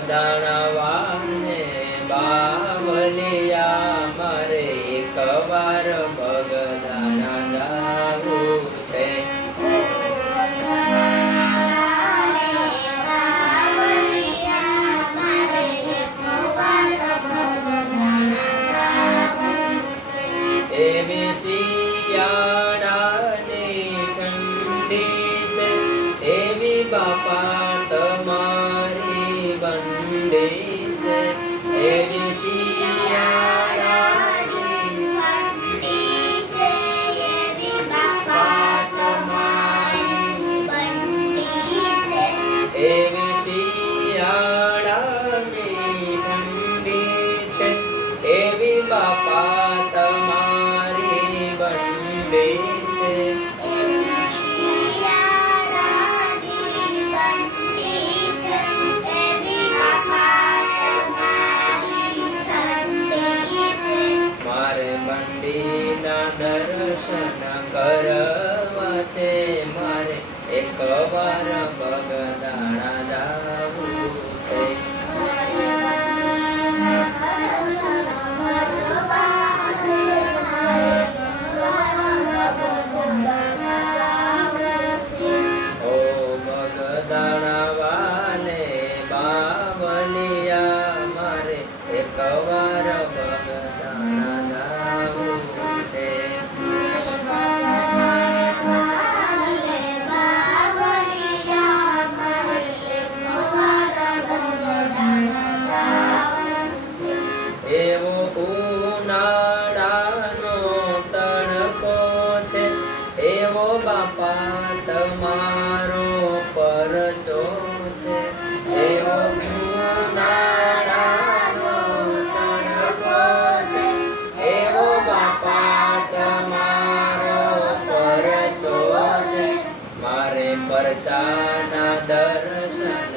બગદાણવાને બાવલિયા મારે એકવાર બગદાણા જાવું છે. એવી શિયાળાની ઠંડી છે, એવી બાપા તમારી બંડી છે. એવી શિયાળાની ઠંડી છે, એવી બાપા તમારી બંડી છે. એવી શિયાળાની ઠંડી છે, એવી બાપા તમારી બંડી છે. એવી શિયાળાની બંડી છે, એવી બાપા તમારી ઠંડી છે. મારે બંડીના દર્શન કરવા છે, મારે એકવાર બગદાણા જાવું છે. ઓ બગદાણવાને બાવલિયા મારે એકવાર બગદાણા જાવું છે. એવો ઉનાળાનો તડકો છે, એવો બાપા તમારો પરચો છે. એવો ઉનાળાનો તડકો છે, એવો બાપા તમારો પરચો છે. મારે પરચાના દર્શન